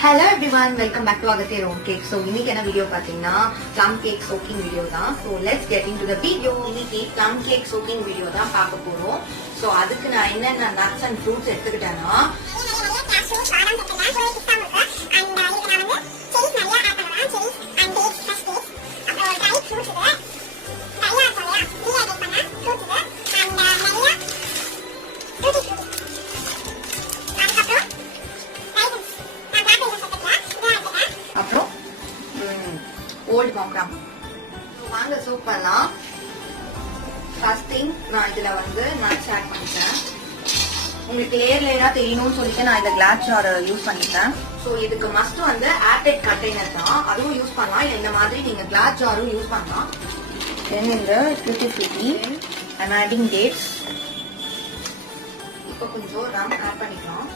Hello everyone, welcome back to Agatya Own Cake. So இன்னைக்கு என்ன video பாத்தீங்கன்னா plum cake soaking video தான். So let's get into the video. இன்னைக்கு plum cake soaking video தான் பார்க்க போறோம். So அதுக்கு நான் என்னென்ன nuts and fruits எடுத்துக்கிட்டேன்னா அப்புறம் ஓல்ட் மாங்காய். வாங்க சோப் பண்ணலாம். ஃபர்ஸ்ட் திங் நான் இதுல வந்து நட்ஸ் ஆட் பண்ணிட்டேன். உங்களுக்கு லேயரா தெரியணும்னு சொல்லிட்டு நான் இந்த கிளாஸ் ஜார் யூஸ் பண்ணிட்டேன். ஸோ இதுக்கு மஸ்ட் வந்து ஏர்டைட் கண்டெய்னர் தான், அதுவும் யூஸ் பண்ணலாம். இல்லை இந்த மாதிரி நீங்க கிளாஸ் ஜாரும் யூஸ் பண்ணலாம். தென் இந்த tutti frutti I'm adding dates. இப்போ கொஞ்சம் ரம் ஆட் பண்ணிக்கலாம்.